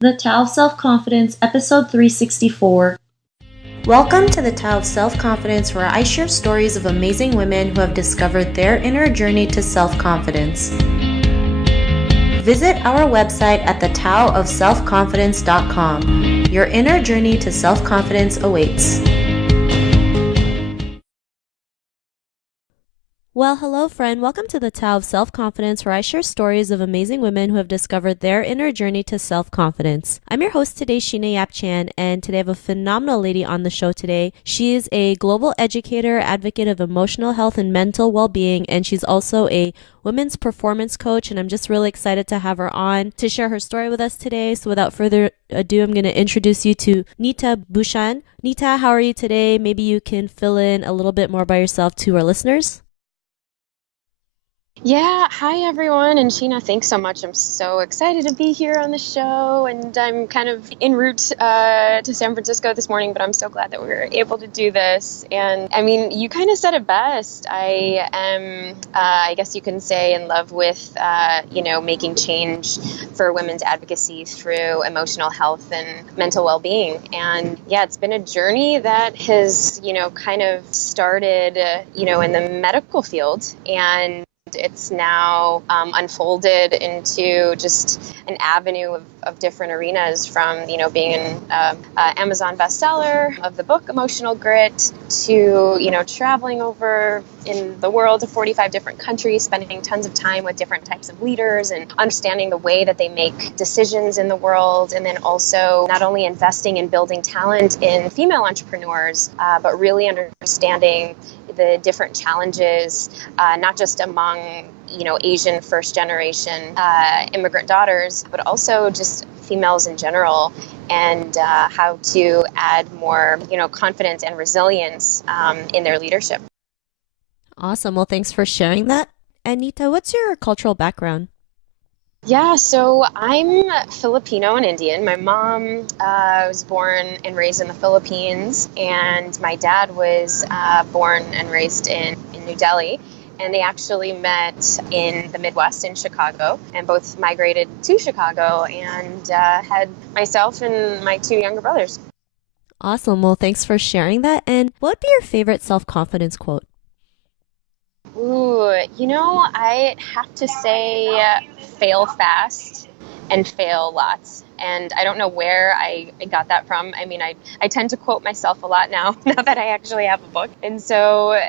The Tao of Self-Confidence, episode 364. Welcome to the Tao of Self-Confidence, where I share stories of amazing women who have discovered their inner journey to self-confidence. Visit our website at thetaoofselfconfidence.com. Your inner journey to self-confidence awaits. Well, hello, friend. Welcome to the Tao of Self-Confidence, where I share stories of amazing women who have discovered their inner journey to self-confidence. I'm your host today, Sheena Yap Chan, and today I have a phenomenal lady on the show today. She is a global educator, advocate of emotional health and mental well-being, and she's also a women's performance coach, and I'm just really excited to have her on to share her story with us today. So without further ado, I'm going to introduce you to Neeta Bhushan. Neeta, how are you today? Maybe you can fill in a little bit more by yourself to our listeners. Yeah, hi everyone. And Sheena, thanks so much. I'm so excited to be here on the show. And I'm kind of en route to San Francisco this morning, but I'm so glad that we were able to do this. And I mean, you kind of said it best. I am, I guess you can say, in love with, making change for women's advocacy through emotional health and mental well-being. And yeah, it's been a journey that has, kind of started, in the medical field. And it's now unfolded into just an avenue of different arenas, from, being an Amazon bestseller of the book Emotional Grit to, traveling over in the world to 45 different countries, spending tons of time with different types of leaders and understanding the way that they make decisions in the world. And then also not only investing in building talent in female entrepreneurs, but really understanding the different challenges, not just among, Asian first generation immigrant daughters, but also just females in general, and how to add more, confidence and resilience in their leadership. Awesome. Well, thanks for sharing that. Anita, what's your cultural background? Yeah, so I'm Filipino and Indian. My mom was born and raised in the Philippines, and my dad was born and raised in New Delhi. And they actually met in the Midwest in Chicago, and both migrated to Chicago and had myself and my two younger brothers. Awesome. Well, thanks for sharing that. And what would be your favorite self-confidence quote? Ooh, I have to say fail fast and fail lots. And I don't know where I got that from. I mean, I tend to quote myself a lot now that I actually have a book. And so,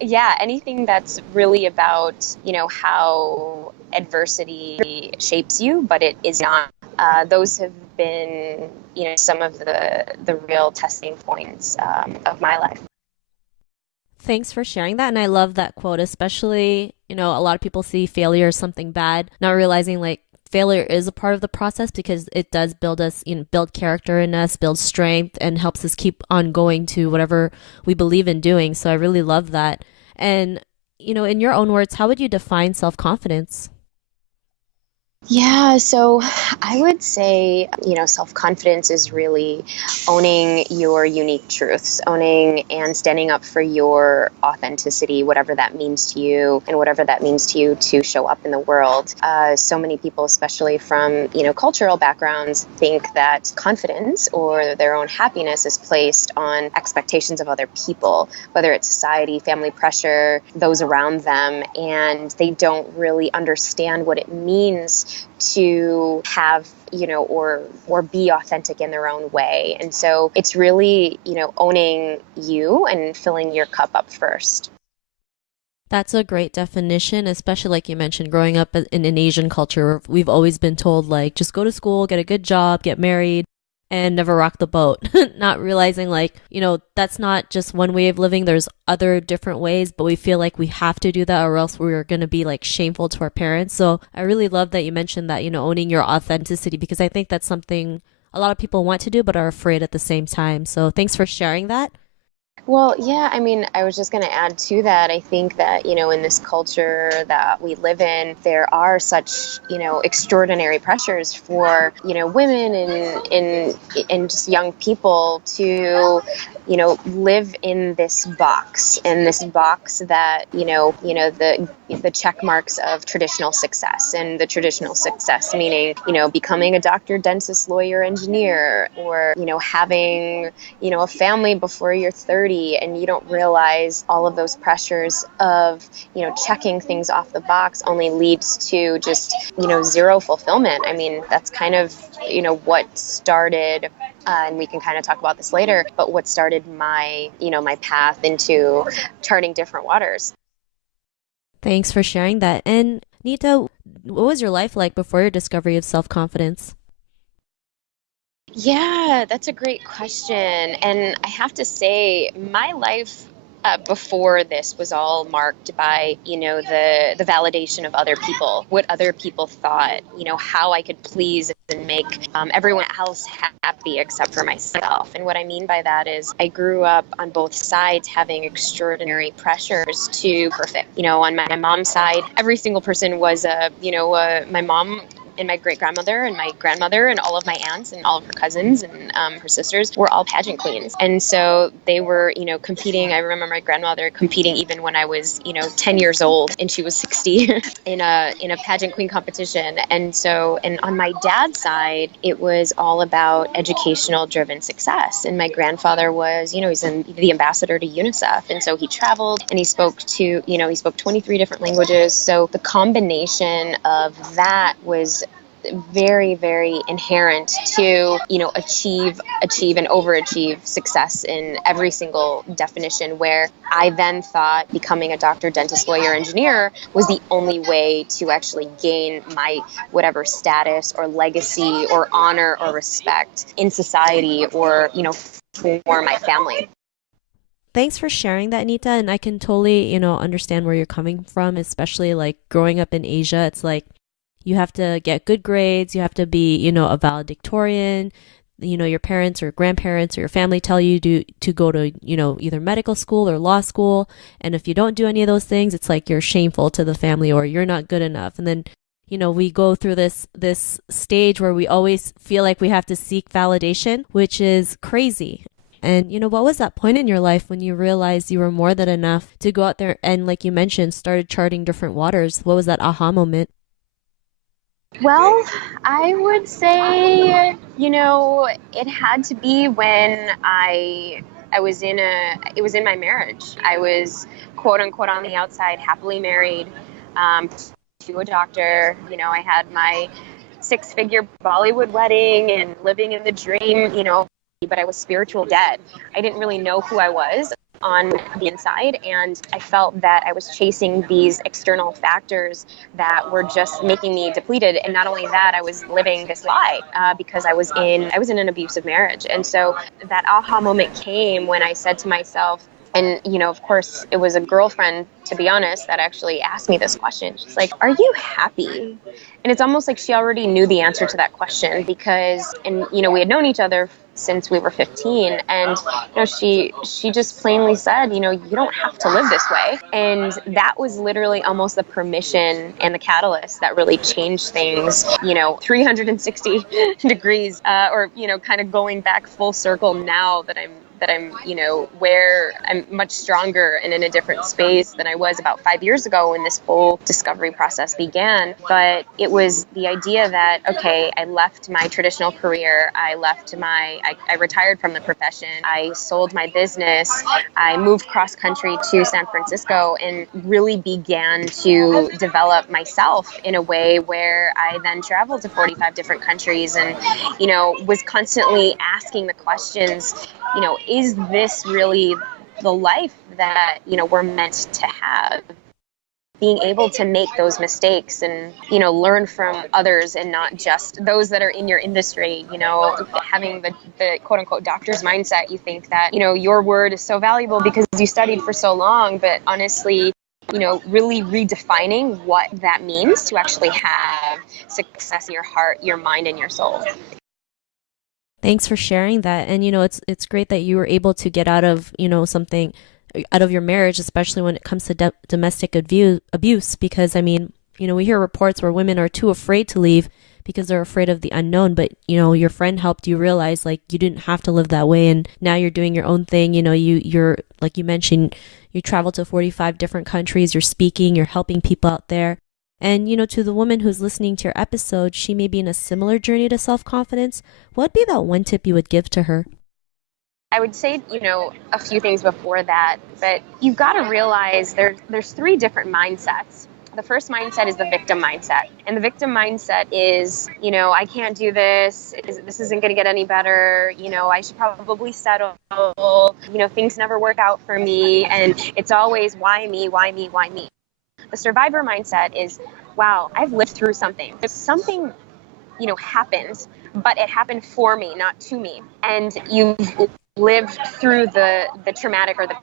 yeah, anything that's really about, how adversity shapes you, but it is not. Those have been, some of the real testing points of my life. Thanks for sharing that. And I love that quote, especially, a lot of people see failure as something bad, not realizing like failure is a part of the process, because it does build us, build character in us, build strength, and helps us keep on going to whatever we believe in doing. So I really love that. And, in your own words, how would you define self-confidence? Yeah, so I would say, self-confidence is really owning your unique truths, owning and standing up for your authenticity, whatever that means to you and whatever that means to you to show up in the world. So many people, especially from, cultural backgrounds, think that confidence or their own happiness is placed on expectations of other people, whether it's society, family pressure, those around them, and they don't really understand what it means to have, or be authentic in their own way. And so it's really, owning you and filling your cup up first. That's a great definition, especially like you mentioned, growing up in an Asian culture, we've always been told, like, just go to school, get a good job, get married, and never rock the boat. Not realizing, like, that's not just one way of living. There's other different ways, but we feel like we have to do that, or else we're going to be like shameful to our parents. So I really love that you mentioned that, owning your authenticity, because I think that's something a lot of people want to do but are afraid at the same time. So thanks for sharing that. Well, yeah, I mean, I was just going to add to that. I think that, in this culture that we live in, there are such, extraordinary pressures for, women and just young people to live in this box, that, the check marks of traditional success, and the traditional success meaning, becoming a doctor, dentist, lawyer, engineer, or, having, a family before you're 30, and you don't realize all of those pressures of, checking things off the box only leads to just, zero fulfillment. I mean, that's kind of, what started, and we can kind of talk about this later, but what started my, my path into charting different waters. Thanks for sharing that. And Neeta, what was your life like before your discovery of self-confidence? Yeah, that's a great question. And I have to say, my life before this was all marked by, the validation of other people, what other people thought, how I could please and make everyone else happy except for myself. And what I mean by that is I grew up on both sides having extraordinary pressures to perfect. On my mom's side, every single person was my mom and my great-grandmother and my grandmother and all of my aunts and all of her cousins and her sisters were all pageant queens. And so they were, competing. I remember my grandmother competing even when I was, 10 years old and she was 60 in a pageant queen competition. And on my dad's side, it was all about educational driven success. And my grandfather was, he's the ambassador to UNICEF. And so he traveled and he spoke 23 different languages. So the combination of that was very, very inherent to, achieve and overachieve success in every single definition, where I then thought becoming a doctor, dentist, lawyer, engineer was the only way to actually gain my whatever status or legacy or honor or respect in society, or, for my family. Thanks for sharing that, Neeta. And I can totally, understand where you're coming from, especially like growing up in Asia. It's like, you have to get good grades. You have to be, a valedictorian. Your parents or grandparents or your family tell you to go to, either medical school or law school. And if you don't do any of those things, it's like you're shameful to the family or you're not good enough. And then, we go through this stage where we always feel like we have to seek validation, which is crazy. And, what was that point in your life when you realized you were more than enough to go out there and, like you mentioned, started charting different waters? What was that aha moment? Well, I would say, it had to be when it was in my marriage. I was quote unquote on the outside happily married to a doctor. I had my 6-figure Bollywood wedding and living in the dream, but I was spiritual dead. I didn't really know who I was on the inside, and I felt that I was chasing these external factors that were just making me depleted. And not only that, I was living this lie because I was in an abusive marriage. And so that aha moment came when I said to myself, and, of course, it was a girlfriend, to be honest, that actually asked me this question. She's like, "Are you happy?" And it's almost like she already knew the answer to that question because, and, we had known each other since we were 15. And, she just plainly said, you don't have to live this way. And that was literally almost the permission and the catalyst that really changed things, 360 degrees, or, kind of going back full circle now that I'm, where I'm much stronger and in a different space than I was about 5 years ago when this whole discovery process began. But it was the idea that, okay, I left my traditional career. I retired from the profession. I sold my business. I moved cross country to San Francisco and really began to develop myself in a way where I then traveled to 45 different countries and, was constantly asking the questions, is this really the life that, we're meant to have? Being able to make those mistakes and, learn from others and not just those that are in your industry, having the quote unquote doctor's mindset. You think that, your word is so valuable because you studied for so long, but honestly, really redefining what that means to actually have success in your heart, your mind, and your soul. Thanks for sharing that. And, it's great that you were able to get out of, something out of your marriage, especially when it comes to domestic abuse, because, we hear reports where women are too afraid to leave because they're afraid of the unknown. But, your friend helped you realize like you didn't have to live that way. And now you're doing your own thing. You're, like you mentioned, you travel to 45 different countries, you're speaking, you're helping people out there. And, to the woman who's listening to your episode, she may be in a similar journey to self-confidence. What would be that one tip you would give to her? I would say, a few things before that, but you've got to realize there's three different mindsets. The first mindset is the victim mindset. And the victim mindset is, I can't do this. This isn't going to get any better. I should probably settle. Things never work out for me. And it's always, why me, why me, why me? The survivor mindset is, wow, I've lived through something. Something, happened, but it happened for me, not to me. And you've lived through the traumatic or the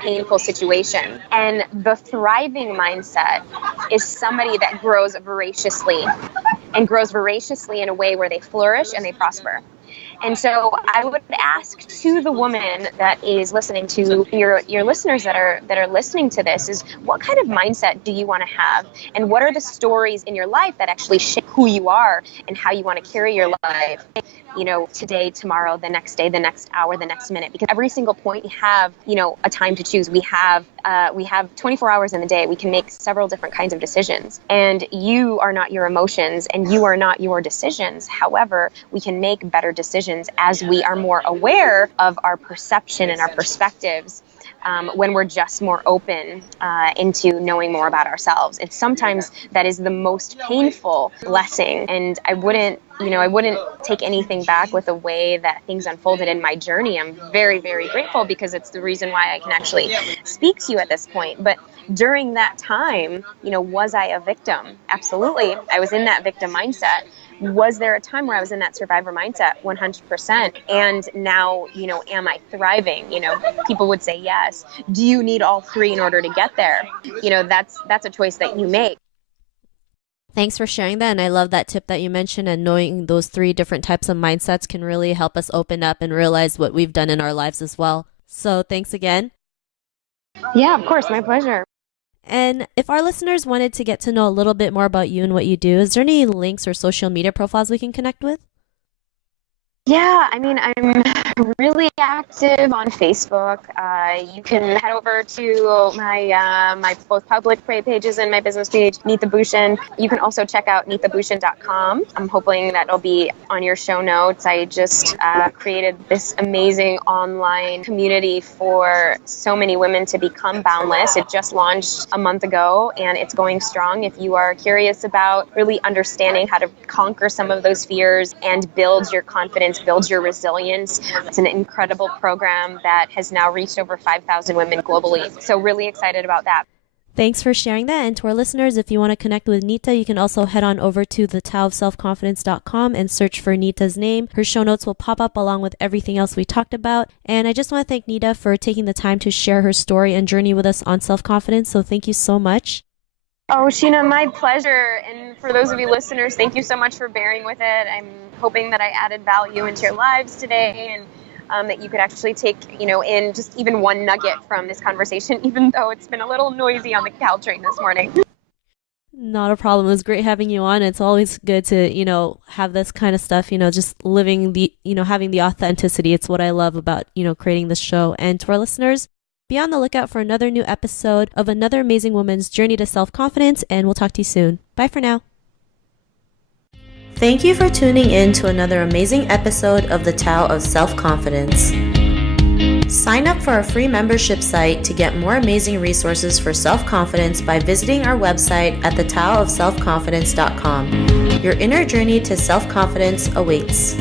painful situation. And the thriving mindset is somebody that grows voraciously in a way where they flourish and they prosper. And so I would ask to the woman that is listening, to your listeners that are listening to this, is what kind of mindset do you want to have? And what are the stories in your life that actually shape who you are and how you want to carry your life, today, tomorrow, the next day, the next hour, the next minute? Because every single point we have, a time to choose. We have 24 hours in a day. We can make several different kinds of decisions. And you are not your emotions and you are not your decisions. However, we can make better decisions as we are more aware of our perception and our perspectives. When we're just more open into knowing more about ourselves. And sometimes that is the most painful blessing. And I wouldn't take anything back with the way that things unfolded in my journey. I'm very, very grateful because it's the reason why I can actually speak to you at this point. But during that time, was I a victim? Absolutely. I was in that victim mindset. Was there a time where I was in that survivor mindset? 100%. And now, am I thriving? People would say yes. Do you need all three in order to get there? That's a choice that you make. Thanks for sharing that. And I love that tip that you mentioned, and knowing those three different types of mindsets can really help us open up and realize what we've done in our lives as well. So thanks again. Yeah, of course. My pleasure. And if our listeners wanted to get to know a little bit more about you and what you do, is there any links or social media profiles we can connect with? Yeah, I'm really active on Facebook. You can head over to my both public pages and my business page, Neeta Bhushan. You can also check out neetabhushan.com. I'm hoping that it'll be on your show notes. I just created this amazing online community for so many women to become boundless. It just launched a month ago and it's going strong. If you are curious about really understanding how to conquer some of those fears and build your confidence, build your resilience. It's an incredible program that has now reached over 5,000 women globally. So really excited about that. Thanks for sharing that. And to our listeners, if you want to connect with Neeta, you can also head on over to thetaoofselfconfidence.com and search for Neeta's name. Her show notes will pop up along with everything else we talked about. And I just want to thank Neeta for taking the time to share her story and journey with us on self-confidence. So thank you so much. Oh, Sheena, my pleasure. And for those of you listeners, thank you so much for bearing with it. I'm hoping that I added value into your lives today, and that you could actually take, in just even one nugget from this conversation, even though it's been a little noisy on the Caltrain this morning. Not a problem. It was great having you on. It's always good to, have this kind of stuff, just living the, having the authenticity. It's what I love about, creating this show. And to our listeners, be on the lookout for another new episode of another amazing woman's journey to self-confidence, and we'll talk to you soon. Bye for now. Thank you for tuning in to another amazing episode of the Tao of Self-Confidence. Sign up for our free membership site to get more amazing resources for self-confidence by visiting our website at thetaoofselfconfidence.com. Your inner journey to self-confidence awaits.